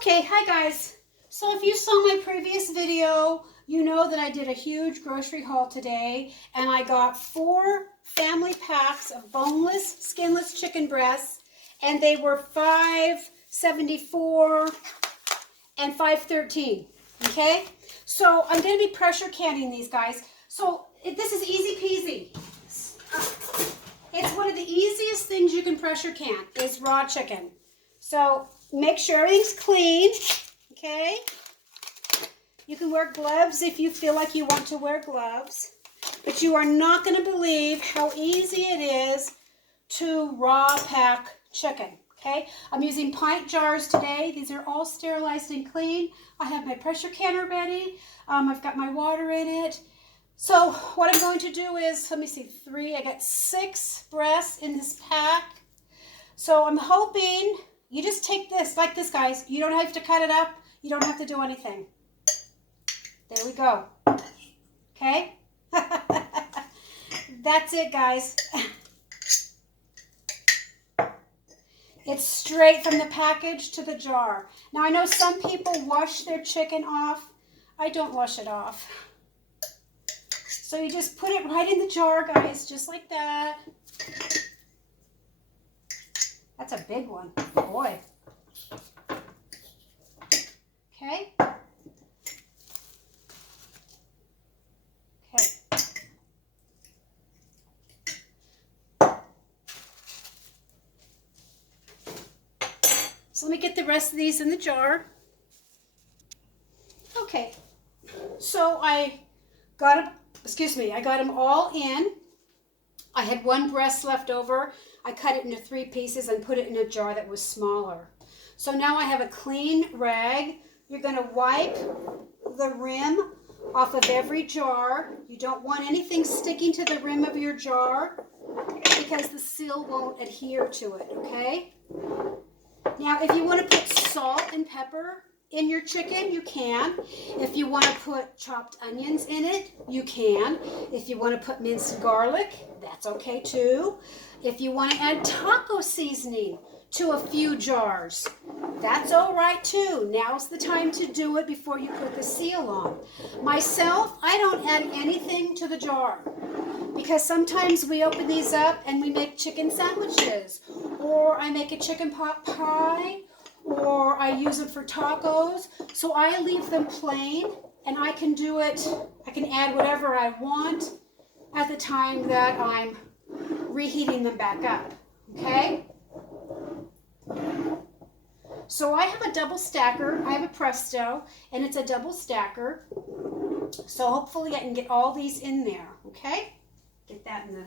Okay, hi guys. So if you saw my previous video, you know that I did a huge grocery haul today and I got 4 family packs of boneless, skinless chicken breasts and they were $5.74 and $5.13. Okay? So I'm going to be pressure canning these guys. So this is easy peasy. It's one of the easiest things you can pressure can is raw chicken. So make sure everything's clean, okay? You can wear gloves if you feel like you want to wear gloves, but you are not going to believe how easy it is to raw pack chicken, okay? I'm using pint jars today. These are all sterilized and clean. I have my pressure canner ready. I've got my water in it. So what I'm going to do is, let me see, I got 6 breasts in this pack. So I'm hoping you just take this, like this, guys. You don't have to cut it up. You don't have to do anything. There we go. Okay? That's it, guys. It's straight from the package to the jar. Now, I know some people wash their chicken off. I don't wash it off. So you just put it right in the jar, guys, just like that. That's a big one, boy. Okay. Okay. So let me get the rest of these in the jar. Okay. So I got them all in. I had 1 breast left over. I cut it into 3 pieces and put it in a jar that was smaller. So now I have a clean rag. You're going to wipe the rim off of every jar. You don't want anything sticking to the rim of your jar because the seal won't adhere to it, okay? Now, if you want to put salt and pepper in your chicken, you can. If you want to put chopped onions in it, you can. If you want to put minced garlic, that's okay too. If you want to add taco seasoning to a few jars, that's all right too. Now's the time to do it before you put the seal on. Myself, I don't add anything to the jar because sometimes we open these up and we make chicken sandwiches, or I make a chicken pot pie, or I use them for tacos. So I leave them plain and I can do it, I can add whatever I want at the time that I'm reheating them back up, okay? So I have a double stacker. I have a Presto and it's a double stacker. So hopefully I can get all these in there, okay? Get that in the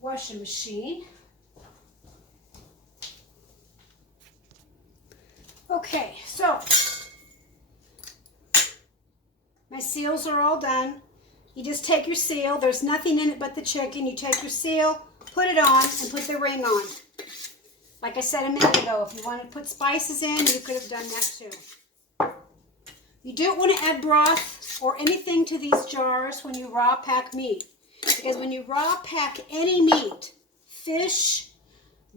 washing machine. Okay, so my seals are all done. You just take your seal. There's nothing in it but the chicken. You take your seal, put it on, and put the ring on. Like I said a minute ago, if you want to put spices in, you could have done that too. You don't want to add broth or anything to these jars when you raw pack meat. Because when you raw pack any meat, fish,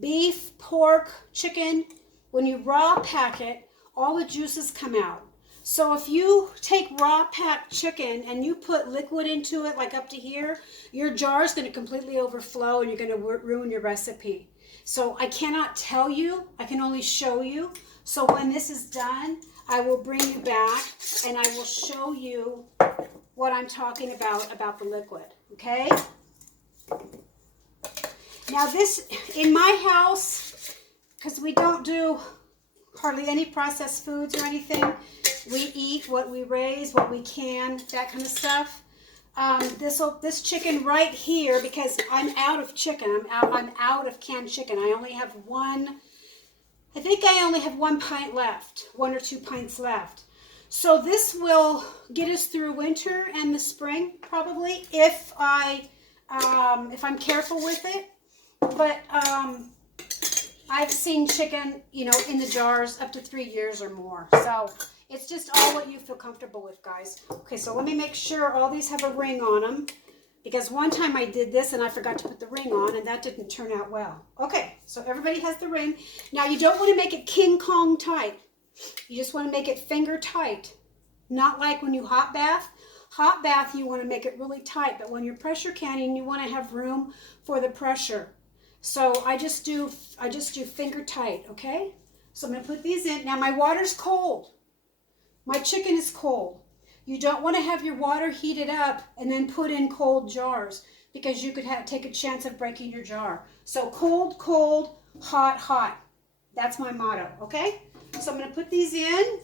beef, pork, chicken, when you raw pack it, all the juices come out. So if you take raw packed chicken and you put liquid into it, like up to here, your jar is going to completely overflow and you're going to ruin your recipe. So I cannot tell you, I can only show you. So when this is done, I will bring you back and I will show you what I'm talking about the liquid, okay? Now this, in my house, because we don't do hardly any processed foods or anything, we eat what we raise, what we can, that kind of stuff. This chicken right here, because I'm out of chicken, I'm out of canned chicken. I only have I think I only have 1 pint left, 1 or 2 pints left. So this will get us through winter and the spring, probably, if I'm careful with it. But I've seen chicken, in the jars up to 3 years or more. So it's just all what you feel comfortable with, guys. Okay, so let me make sure all these have a ring on them. Because one time I did this and I forgot to put the ring on and that didn't turn out well. Okay, so everybody has the ring. Now you don't want to make it King Kong tight. You just want to make it finger tight. Not like when you hot bath. Hot bath, you want to make it really tight, but when you're pressure canning, you want to have room for the pressure. So I just do finger tight, okay? So I'm going to put these in. Now my water's cold. My chicken is cold. You don't want to have your water heated up and then put in cold jars because you could take a chance of breaking your jar. So cold, cold, hot, hot. That's my motto, okay? So I'm going to put these in.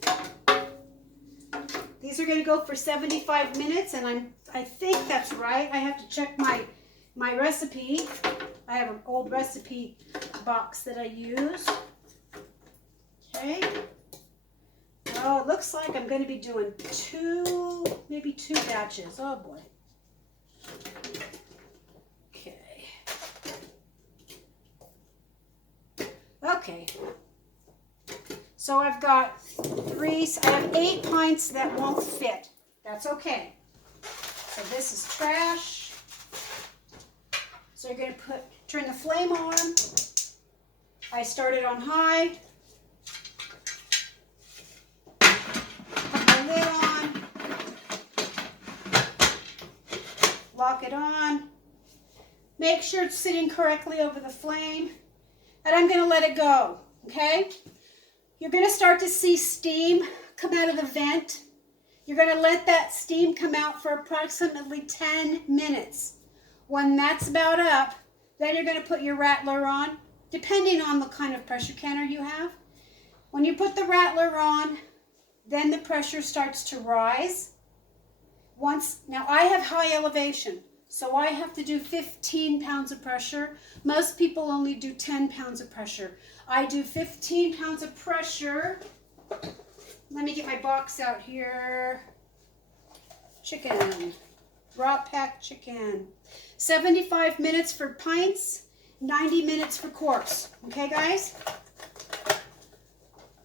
These are going to go for 75 minutes, and I think that's right. I have to check my recipe. I have an old recipe box that I use. Okay. Oh, it looks like I'm going to be doing maybe two batches. Oh boy. Okay. Okay. So I've got I have 8 pints that won't fit. That's okay. So this is trash. So you're going to turn the flame on. I started on high. Put the lid on. Lock it on. Make sure it's sitting correctly over the flame. And I'm going to let it go, okay? You're going to start to see steam come out of the vent. You're going to let that steam come out for approximately 10 minutes. When that's about up, then you're going to put your rattler on, depending on the kind of pressure canner you have. When you put the rattler on, then the pressure starts to rise. Now I have high elevation, so I have to do 15 pounds of pressure. Most people only do 10 pounds of pressure. I do 15 pounds of pressure. Let me get my box out here. Chicken, raw packed chicken. 75 minutes for pints, 90 minutes for quarts. Okay, guys?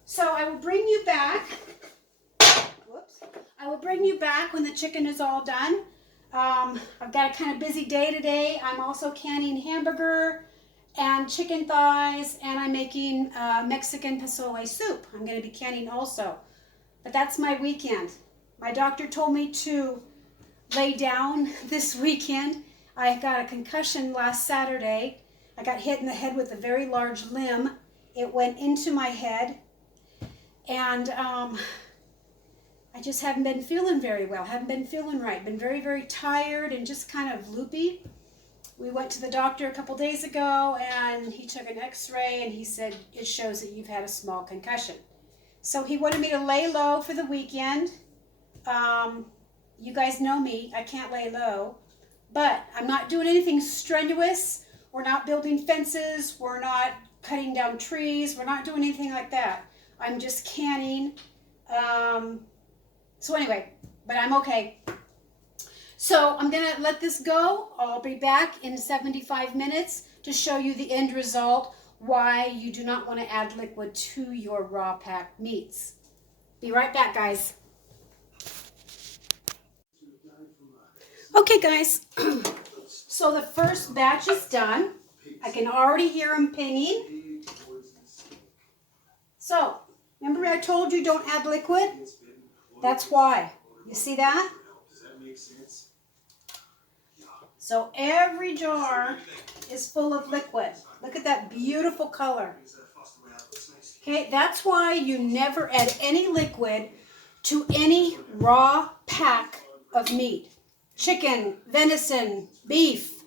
So I will bring you back. Whoops. I will bring you back when the chicken is all done. I've got a kind of busy day today. I'm also canning hamburger and chicken thighs, and I'm making Mexican pozole soup. I'm going to be canning also. But that's my weekend. My doctor told me to lay down this weekend. I got a concussion last Saturday. I got hit in the head with a very large limb. It went into my head, and I just haven't been feeling very well. Haven't been feeling right. Been very, very tired and just kind of loopy. We went to the doctor a couple days ago, and he took an x-ray, and he said it shows that you've had a small concussion. So he wanted me to lay low for the weekend. You guys know me. I can't lay low. But I'm not doing anything strenuous. We're not building fences. We're not cutting down trees. We're not doing anything like that. I'm just canning. So anyway, but I'm okay. So I'm going to let this go. I'll be back in 75 minutes to show you the end result, why you do not want to add liquid to your raw packed meats. Be right back, guys. Okay, guys. So the first batch is done. I can already hear them pinging. So, remember I told you don't add liquid? That's why. You see that? So every jar is full of liquid. Look at that beautiful color. Okay, that's why you never add any liquid to any raw pack of meat. Chicken, venison, beef,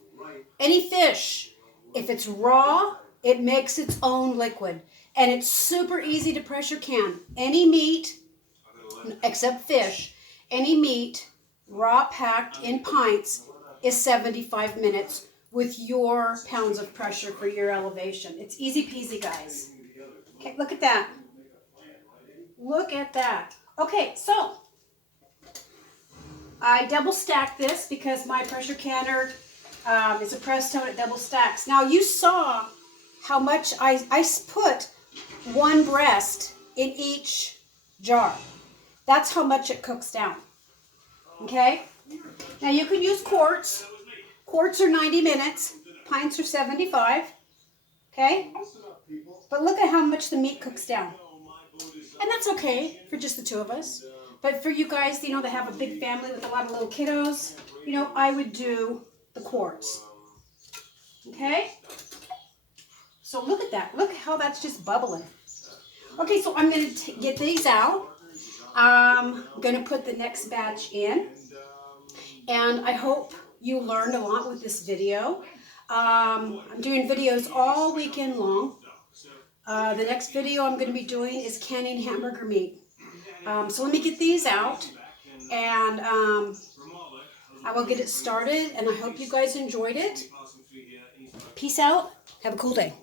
any fish. If it's raw, it makes its own liquid. And it's super easy to pressure can. Any meat, except fish, any meat, raw packed in pints, is 75 minutes with your pounds of pressure for your elevation. It's easy peasy, guys. Okay, look at that. Look at that. Okay, so I double stack this because my pressure canner is a press tote. It double stacks. Now you saw how much I put one breast in each jar. That's how much it cooks down. Okay? Now you can use quarts. Quarts are 90 minutes. Pints are 75. Okay? But look at how much the meat cooks down. And that's okay for just the two of us. But for you guys, you know, that have a big family with a lot of little kiddos, you know, I would do the quarts. Okay? So look at that. Look how that's just bubbling. Okay, so I'm going to get these out. I'm going to put the next batch in. And I hope you learned a lot with this video. I'm doing videos all weekend long. The next video I'm going to be doing is canning hamburger meat. So let me get these out, and I will get it started, and I hope you guys enjoyed it. Peace out. Have a cool day.